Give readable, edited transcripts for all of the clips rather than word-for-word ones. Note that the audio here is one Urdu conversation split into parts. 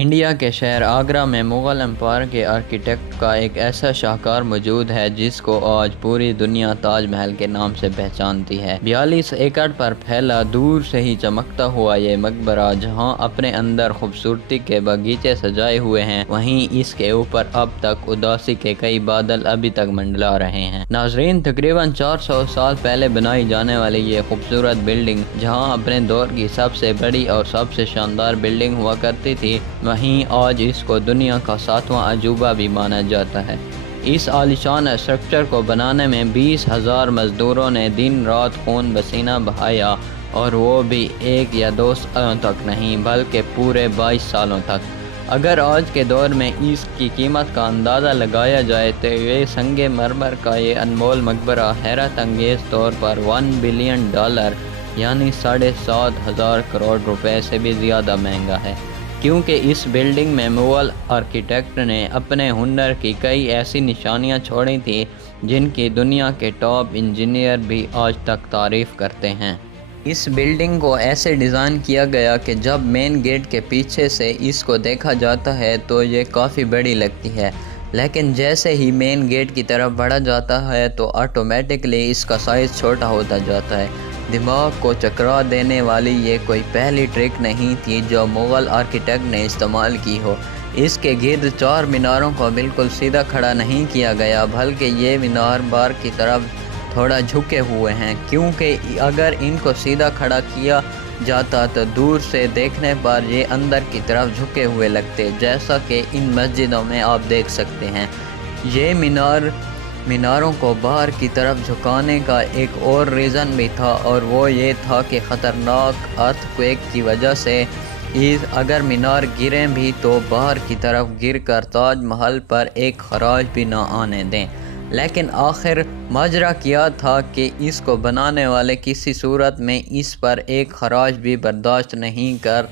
انڈیا کے شہر آگرہ میں مغل امپائر کے آرکیٹیکٹ کا ایک ایسا شاہکار موجود ہے جس کو آج پوری دنیا تاج محل کے نام سے پہچانتی ہے۔ 42 ایکڑ پر پھیلا دور سے ہی چمکتا ہوا یہ مقبرہ جہاں اپنے اندر خوبصورتی کے باغیچے سجائے ہوئے ہیں، وہیں اس کے اوپر اب تک اداسی کے کئی بادل ابھی تک منڈلا رہے ہیں۔ ناظرین، تقریباً 400 سال پہلے بنائی جانے والی یہ خوبصورت بلڈنگ جہاں اپنے دور کی سب سے بڑی اور سب سے شاندار بلڈنگ ہوا کرتی تھی، وہیں آج اس کو دنیا کا 7واں عجوبہ بھی مانا جاتا ہے۔ اس عالیشان اسٹرکچر کو بنانے میں 20,000 مزدوروں نے دن رات خون پسینہ بہایا، اور وہ بھی 1 یا 2 سالوں تک نہیں بلکہ پورے 22 سالوں تک۔ اگر آج کے دور میں اس کی قیمت کا اندازہ لگایا جائے تو یہ سنگ مرمر کا یہ انمول مقبرہ حیرت انگیز طور پر $1 بلین یعنی 7,500 کروڑ روپے سے بھی زیادہ مہنگا ہے، کیونکہ اس بلڈنگ میں مغل آرکیٹیکٹ نے اپنے ہنر کی کئی ایسی نشانیاں چھوڑی تھیں جن کی دنیا کے ٹاپ انجینئر بھی آج تک تعریف کرتے ہیں۔ اس بلڈنگ کو ایسے ڈیزائن کیا گیا کہ جب مین گیٹ کے پیچھے سے اس کو دیکھا جاتا ہے تو یہ کافی بڑی لگتی ہے، لیکن جیسے ہی مین گیٹ کی طرف بڑھا جاتا ہے تو آٹومیٹکلی اس کا سائز چھوٹا ہوتا جاتا ہے۔ دماغ کو چکرا دینے والی یہ کوئی پہلی ٹرک نہیں تھی جو مغل آرکیٹیکٹ نے استعمال کی ہو۔ اس کے گرد 4 میناروں کو بالکل سیدھا کھڑا نہیں کیا گیا، بلکہ یہ مینار باہر کی طرف تھوڑا جھکے ہوئے ہیں، کیونکہ اگر ان کو سیدھا کھڑا کیا جاتا تو دور سے دیکھنے پر یہ اندر کی طرف جھکے ہوئے لگتے، جیسا کہ ان مسجدوں میں آپ دیکھ سکتے ہیں۔ یہ میناروں کو باہر کی طرف جھکانے کا ایک اور ریزن بھی تھا، اور وہ یہ تھا کہ خطرناک ارتھ کویک کی وجہ سے اگر مینار گریں بھی تو باہر کی طرف گر کر تاج محل پر ایک خراش بھی نہ آنے دیں۔ لیکن آخر ماجرا کیا تھا کہ اس کو بنانے والے کسی صورت میں اس پر ایک خراش بھی برداشت نہیں کر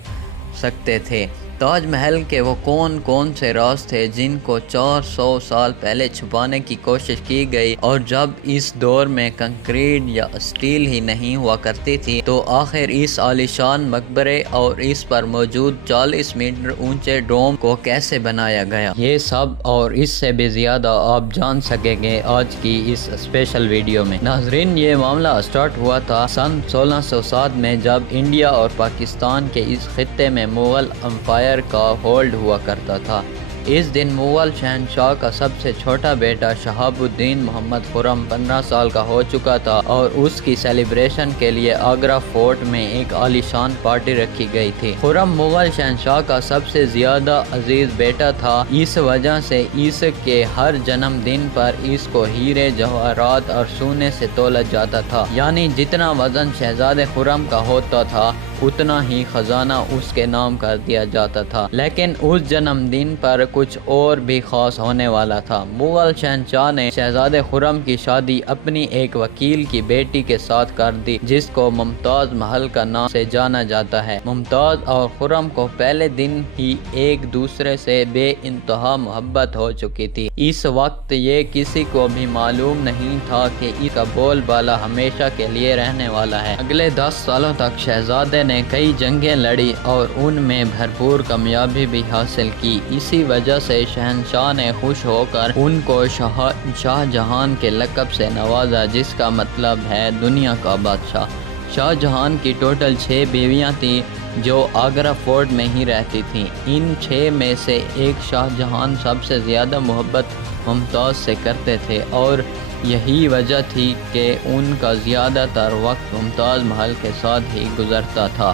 سکتے تھے۔ تاج محل کے وہ کون سے راز تھے جن کو 400 سال پہلے چھپانے کی کوشش کی گئی، اور جب اس دور میں کنکریٹ یا اسٹیل ہی نہیں ہوا کرتی تھی تو آخر اس عالیشان مقبرے اور اس پر موجود 40 میٹر اونچے ڈوم کو کیسے بنایا گیا؟ یہ سب اور اس سے بھی زیادہ آپ جان سکیں گے آج کی اس اسپیشل ویڈیو میں۔ ناظرین، یہ معاملہ سٹارٹ ہوا تھا سن 1607 میں، جب انڈیا اور پاکستان کے اس خطے میں مغل امپائر کا ہولڈ ہوا کرتا تھا۔ اس دن مغل شہنشاہ کا سب سے چھوٹا بیٹا شہاب الدین محمد خرم 15 سال کا ہو چکا تھا، اور اس کی سیلیبریشن کے لیے آگرہ فورٹ میں ایک عالیشان پارٹی رکھی گئی تھی۔ خرم مغل شہنشاہ کا سب سے زیادہ عزیز بیٹا تھا، اس وجہ سے اس کے ہر جنم دن پر اس کو ہیرے جواہرات اور سونے سے تولا جاتا تھا، یعنی جتنا وزن شہزادے خرم کا ہوتا تھا اتنا ہی خزانہ اس کے نام کر دیا جاتا تھا۔ لیکن اس جنم دن پر کچھ اور بھی خاص ہونے والا تھا۔ مغل شہنشاہ نے شہزادے خرم کی شادی اپنی ایک وکیل کی بیٹی کے ساتھ کر دی جس کو ممتاز محل کا نام سے جانا جاتا ہے۔ ممتاز اور خرم کو پہلے دن ہی ایک دوسرے سے بے انتہا محبت ہو چکی تھی۔ اس وقت یہ کسی کو بھی معلوم نہیں تھا کہ اس کا بول بالا ہمیشہ کے لیے رہنے والا ہے۔ اگلے 10 سالوں تک شہزادے نے کئی جنگیں لڑی اور ان میں بھرپور کامیابی بھی حاصل کی۔ اسی وجہ سے شہنشاہ نے خوش ہو کر ان کو شاہ جہان کے لقب سے نوازا، جس کا مطلب ہے دنیا کا بادشاہ۔ شاہ جہان کی ٹوٹل 6 بیویاں تھیں جو آگرہ فورٹ میں ہی رہتی تھیں۔ ان 6 میں سے ایک شاہ جہان سب سے زیادہ محبت ممتاز سے کرتے تھے، اور یہی وجہ تھی کہ ان کا زیادہ تر وقت ممتاز محل کے ساتھ ہی گزرتا تھا۔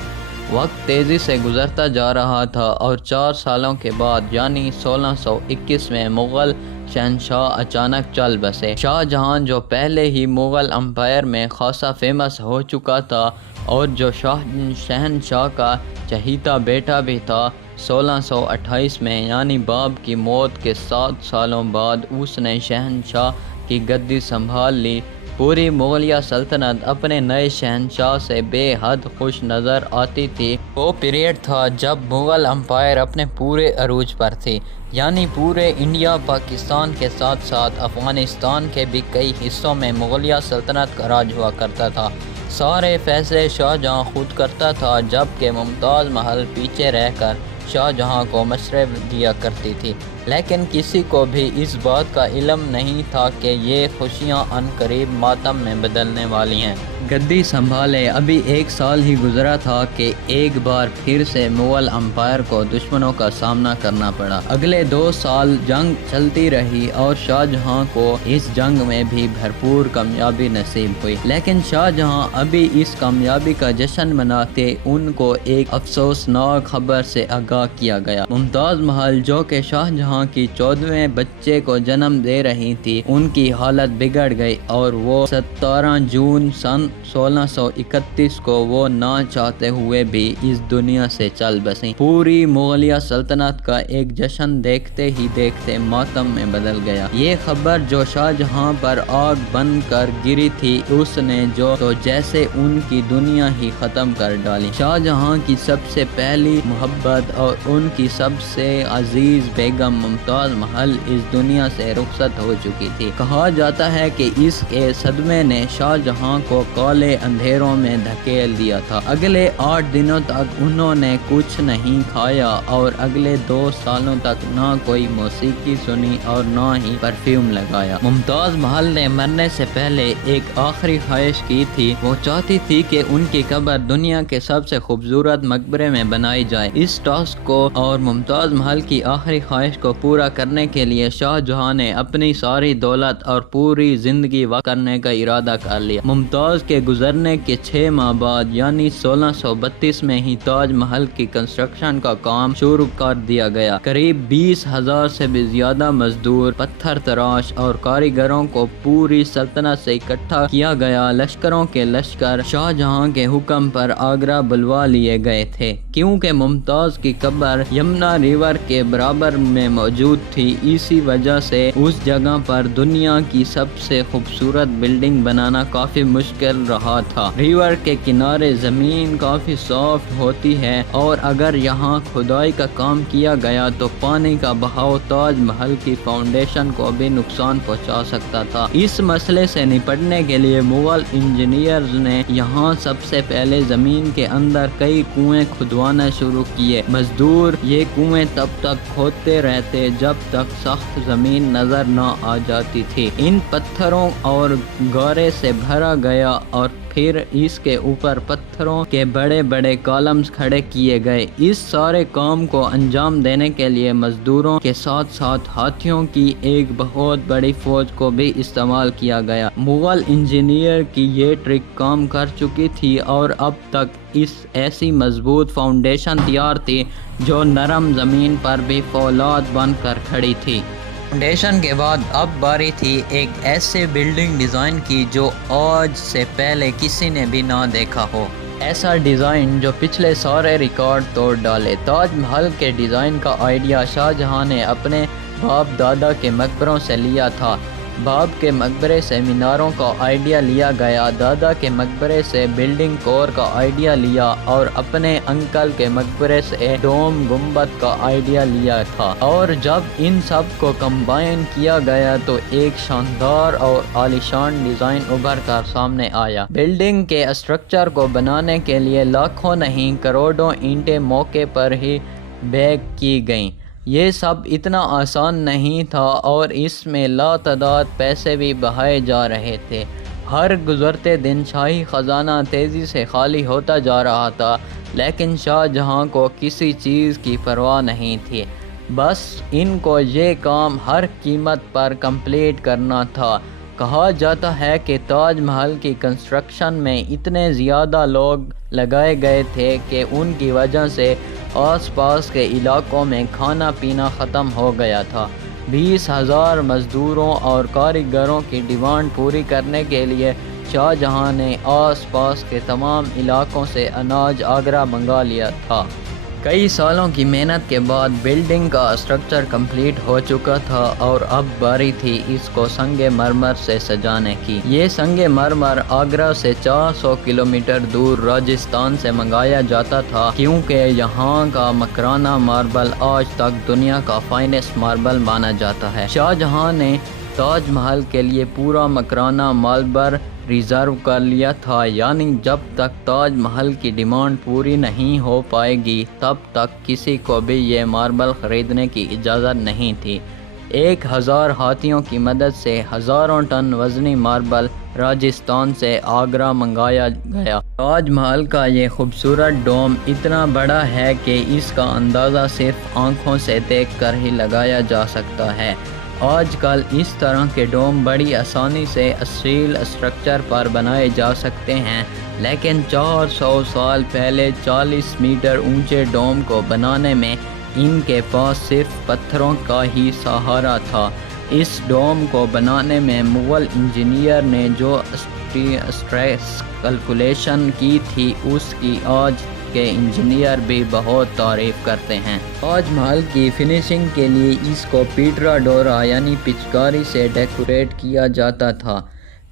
وقت تیزی سے گزرتا جا رہا تھا، اور 4 سالوں کے بعد یعنی 1621 میں مغل شہنشاہ اچانک چل بسے۔ شاہ جہان جو پہلے ہی مغل امپائر میں خاصا فیمس ہو چکا تھا اور جو شہنشاہ کا چہیتا بیٹا بھی تھا، 1628 میں یعنی باب کی موت کے 7 سالوں بعد اس نے شہنشاہ کی گدی سنبھال لی۔ پوری مغلیہ سلطنت اپنے نئے شہنشاہ سے بے حد خوش نظر آتی تھی۔ وہ پیریڈ تھا جب مغل امپائر اپنے پورے عروج پر تھی، یعنی پورے انڈیا پاکستان کے ساتھ ساتھ افغانستان کے بھی کئی حصوں میں مغلیہ سلطنت کا راج ہوا کرتا تھا۔ سارے فیصلے شاہ جہاں خود کرتا تھا، جبکہ ممتاز محل پیچھے رہ کر شاہجہاں کو مشورے دیا کرتی تھی، لیکن کسی کو بھی اس بات کا علم نہیں تھا کہ یہ خوشیاں عن قریب ماتم میں بدلنے والی ہیں۔ گدی سنبھالے ابھی 1 سال ہی گزرا تھا کہ ایک بار پھر سے مغل امپائر کو دشمنوں کا سامنا کرنا پڑا۔ اگلے 2 سال جنگ چلتی رہی اور شاہجہاں کو اس جنگ میں بھی بھرپور کامیابی نصیب ہوئی، لیکن شاہجہاں ابھی اس کامیابی کا جشن مناتے ان کو ایک افسوسناک خبر سے آگاہ کیا گیا۔ ممتاز محل جو کہ شاہجہاں کی 14ویں بچے کو جنم دے رہی تھی، ان کی حالت بگڑ گئی اور وہ 17 جون سن 1631 کو وہ نہ چاہتے ہوئے بھی اس دنیا سے چل بسیں۔ پوری مغلیہ سلطنت کا ایک جشن دیکھتے ہی دیکھتے ماتم میں بدل گیا۔ یہ خبر جو شاہجہاں پر آگ بن کر گری تھی، اس نے تو جیسے ان کی دنیا ہی ختم کر ڈالی۔ شاہجہاں کی سب سے پہلی محبت اور ان کی سب سے عزیز بیگم ممتاز محل اس دنیا سے رخصت ہو چکی تھی۔ کہا جاتا ہے کہ اس کے صدمے نے شاہجہاں کو کالے اندھیروں میں دھکیل دیا تھا۔ اگلے 8 دنوں تک انہوں نے کچھ نہیں کھایا اور اگلے 2 سالوں تک نہ کوئی موسیقی سنی اور نہ ہی پرفیوم لگایا۔ ممتاز محل نے مرنے سے پہلے ایک آخری خواہش کی تھی۔ وہ چاہتی تھی کہ ان کی قبر دنیا کے سب سے خوبصورت مقبرے میں بنائی جائے۔ اس ٹاسک کو اور ممتاز محل کی آخری خواہش کو پورا کرنے کے لیے شاہجہاں نے اپنی ساری دولت اور پوری زندگی وقف کرنے کا ارادہ کر لیا۔ ممتاز کے گزرنے کے 6 ماہ بعد یعنی 1632 میں ہی تاج محل کی کنسٹرکشن کا کام شروع کر دیا گیا۔ قریب 20,000 سے بھی زیادہ مزدور، پتھر تراش اور کاریگروں کو پوری سلطنت سے اکٹھا کیا گیا۔ لشکروں کے لشکر شاہجہاں کے حکم پر آگرہ بلوا لیے گئے تھے، کیونکہ ممتاز کی قبر یمنا ریور کے برابر میں موجود تھی۔ اسی وجہ سے اس جگہ پر دنیا کی سب سے خوبصورت بلڈنگ بنانا کافی مشکل رہا تھا۔ ریور کے کنارے زمین کافی سافٹ ہوتی ہے اور اگر یہاں کھدائی کا کام کیا گیا تو پانی کا بہاؤ تاج محل کی فاؤنڈیشن کو بھی نقصان پہنچا سکتا تھا۔ اس مسئلے سے نپٹنے کے لیے مغل انجینئرز نے یہاں سب سے پہلے زمین کے اندر کئی کنویں کھدوانا شروع کیے۔ مزدور یہ کنویں تب تک کھودتے رہتے جب تک سخت زمین نظر نہ آ جاتی تھی۔ ان پتھروں اور گارے سے بھرا گیا اور پھر اس کے اوپر پتھروں کے بڑے بڑے کالمز کھڑے کیے گئے۔ اس سارے کام کو انجام دینے کے لیے مزدوروں کے ساتھ ساتھ ہاتھیوں کی ایک بہت بڑی فوج کو بھی استعمال کیا گیا۔ مغل انجینئر کی یہ ٹرک کام کر چکی تھی اور اب تک ایسی مضبوط فاؤنڈیشن تیار تھی جو نرم زمین پر بھی فولاد بن کر کھڑی تھی۔ فاؤنڈیشن کے بعد اب باری تھی ایک ایسے بلڈنگ ڈیزائن کی جو آج سے پہلے کسی نے بھی نہ دیکھا ہو۔ ایسا ڈیزائن جو پچھلے سارے ریکارڈ توڑ ڈالے۔ تاج محل کے ڈیزائن کا آئیڈیا شاہجہاں نے اپنے باپ دادا کے مقبروں سے لیا تھا۔ باپ کے مقبرے سے میناروں کا آئیڈیا لیا گیا، دادا کے مقبرے سے بلڈنگ کور کا آئیڈیا لیا اور اپنے انکل کے مقبرے سے ڈوم گنبد کا آئیڈیا لیا تھا، اور جب ان سب کو کمبائن کیا گیا تو ایک شاندار اور عالیشان ڈیزائن ابھر کر سامنے آیا۔ بلڈنگ کے اسٹرکچر کو بنانے کے لیے لاکھوں نہیں کروڑوں اینٹیں موقع پر ہی بیک کی گئیں۔ یہ سب اتنا آسان نہیں تھا اور اس میں لاتعداد پیسے بھی بہائے جا رہے تھے۔ ہر گزرتے دن شاہی خزانہ تیزی سے خالی ہوتا جا رہا تھا، لیکن شاہجہاں کو کسی چیز کی پرواہ نہیں تھی۔ بس ان کو یہ کام ہر قیمت پر کمپلیٹ کرنا تھا۔ کہا جاتا ہے کہ تاج محل کی کنسٹرکشن میں اتنے زیادہ لوگ لگائے گئے تھے کہ ان کی وجہ سے آس پاس کے علاقوں میں کھانا پینا ختم ہو گیا تھا۔ 20,000 مزدوروں اور کاریگروں کی ڈیمانڈ پوری کرنے کے لیے شاہجہاں نے آس پاس کے تمام علاقوں سے اناج آگرہ منگا لیا تھا۔ کئی سالوں کی محنت کے بعد بلڈنگ کا اسٹرکچر کمپلیٹ ہو چکا تھا اور اب باری تھی اس کو سنگ مرمر سے سجانے کی۔ یہ سنگ مرمر آگرہ سے 400 کلومیٹر دور راجستھان سے منگایا جاتا تھا، کیونکہ یہاں کا مکرانہ ماربل آج تک دنیا کا فائنسٹ ماربل مانا جاتا ہے۔ شاہجہاں نے تاج محل کے لیے پورا مکرانہ ماربل ریزرو کر لیا تھا، یعنی جب تک تاج محل کی ڈیمانڈ پوری نہیں ہو پائے گی تب تک کسی کو بھی یہ ماربل خریدنے کی اجازت نہیں تھی۔ 1000 ہاتھیوں کی مدد سے ہزاروں ٹن وزنی ماربل راجستھان سے آگرہ منگایا گیا۔ تاج محل کا یہ خوبصورت ڈوم اتنا بڑا ہے کہ اس کا اندازہ صرف آنکھوں سے دیکھ کر ہی لگایا جا سکتا ہے۔ آج کل اس طرح کے ڈوم بڑی آسانی سے اصیل اسٹرکچر پر بنائے جا سکتے ہیں، لیکن 400 سال پہلے 40 میٹر اونچے ڈوم کو بنانے میں ان کے پاس صرف پتھروں کا ہی سہارا تھا۔ اس ڈوم کو بنانے میں مغل انجینئر نے جو اسٹریس کیلکولیشن کی تھی اس کی آج کے انجینئر بھی بہت تعریف کرتے ہیں۔ تاج محل کی فنشنگ کے لیے اس کو پیٹرا ڈورا یعنی پچکاری سے ڈیکوریٹ کیا جاتا تھا۔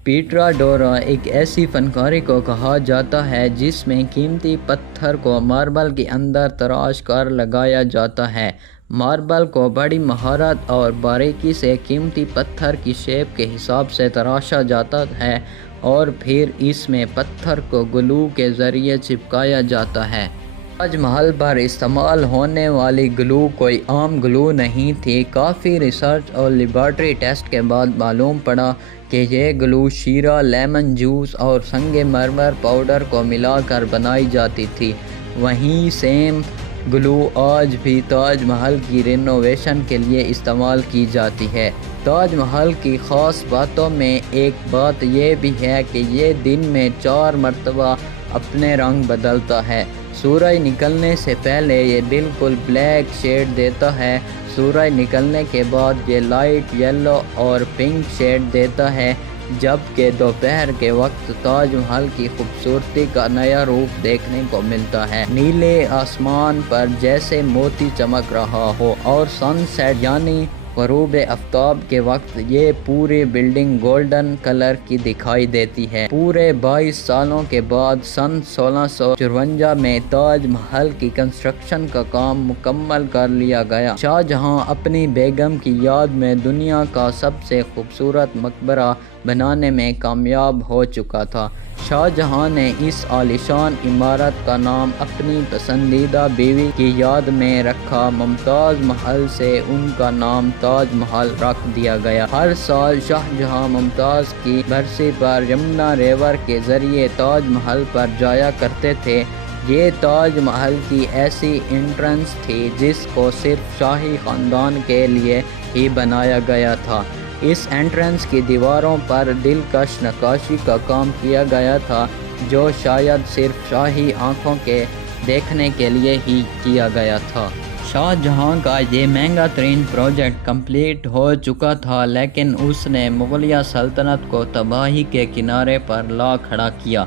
پیٹرا ڈورا ایک ایسی فنکاری کو کہا جاتا ہے جس میں قیمتی پتھر کو ماربل کے اندر تراش کر لگایا جاتا ہے۔ ماربل کو بڑی مہارت اور باریکی سے قیمتی پتھر کی شیپ کے حساب سے تراشا جاتا ہے اور پھر اس میں پتھر کو گلو کے ذریعے چپکایا جاتا ہے۔ تاج محل پر استعمال ہونے والی گلو کوئی عام گلو نہیں تھی۔ کافی ریسرچ اور لیبارٹری ٹیسٹ کے بعد معلوم پڑا کہ یہ گلو شیرہ، لیمن جوس اور سنگ مرمر پاؤڈر کو ملا کر بنائی جاتی تھی۔ وہیں سیم گلو آج بھی تاج محل کی رینوویشن کے لیے استعمال کی جاتی ہے۔ تاج محل کی خاص باتوں میں ایک بات یہ بھی ہے کہ یہ دن میں 4 مرتبہ اپنے رنگ بدلتا ہے۔ سورج نکلنے سے پہلے یہ بالکل بلیک شیڈ دیتا ہے، سورج نکلنے کے بعد یہ لائٹ یلو اور پنک شیڈ دیتا ہے، جبکہ دوپہر کے وقت تاج محل کی خوبصورتی کا نیا روپ دیکھنے کو ملتا ہے۔ نیلے آسمان پر جیسے موتی چمک رہا ہو اور سن سیٹ یعنی غروب آفتاب کے وقت یہ پوری بلڈنگ گولڈن کلر کی دکھائی دیتی ہے۔ پورے 22 سالوں کے بعد سن 1654 میں تاج محل کی کنسٹرکشن کا کام مکمل کر لیا گیا۔ شاہجہاں اپنی بیگم کی یاد میں دنیا کا سب سے خوبصورت مقبرہ بنانے میں کامیاب ہو چکا تھا۔ شاہجہاں نے اس عالیشان عمارت کا نام اپنی پسندیدہ بیوی کی یاد میں رکھا۔ ممتاز محل سے ان کا نام تاج محل رکھ دیا گیا۔ ہر سال شاہجہاں ممتاز کی برسی پر یمنا ریور کے ذریعے تاج محل پر جایا کرتے تھے۔ یہ تاج محل کی ایسی انٹرنس تھی جس کو صرف شاہی خاندان کے لیے ہی بنایا گیا تھا۔ اس انٹرنس کی دیواروں پر دلکش نقاشی کا کام کیا گیا تھا جو شاید صرف شاہی آنکھوں کے دیکھنے کے لیے ہی کیا گیا تھا۔ شاہجہاں کا یہ مہنگا ترین پروجیکٹ کمپلیٹ ہو چکا تھا، لیکن اس نے مغلیہ سلطنت کو تباہی کے کنارے پر لا کھڑا کیا۔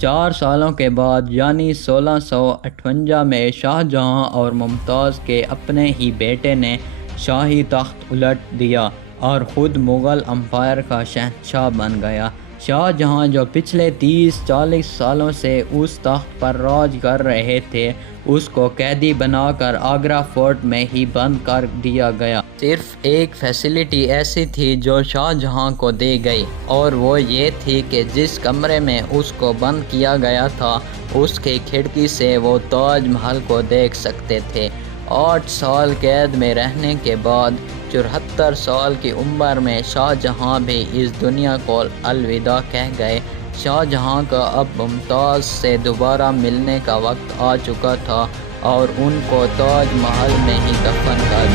4 سالوں کے بعد یعنی 1658 میں شاہجہاں اور ممتاز کے اپنے ہی بیٹے نے شاہی تخت الٹ دیا اور خود مغل امپائر کا شہنشاہ بن گیا۔ شاہجہاں جو پچھلے 30-40 سالوں سے اس تخت پر راج کر رہے تھے، اس کو قیدی بنا کر آگرہ فورٹ میں ہی بند کر دیا گیا۔ صرف ایک فیسلٹی ایسی تھی جو شاہجہاں کو دی گئی اور وہ یہ تھی کہ جس کمرے میں اس کو بند کیا گیا تھا اس کی کھڑکی سے وہ تاج محل کو دیکھ سکتے تھے۔ 8 سال قید میں رہنے کے بعد 74 سال کی عمر میں شاہجہاں بھی اس دنیا کو الوداع کہہ گئے۔ شاہجہاں کا اب ممتاز سے دوبارہ ملنے کا وقت آ چکا تھا اور ان کو تاج محل میں ہی دفن کر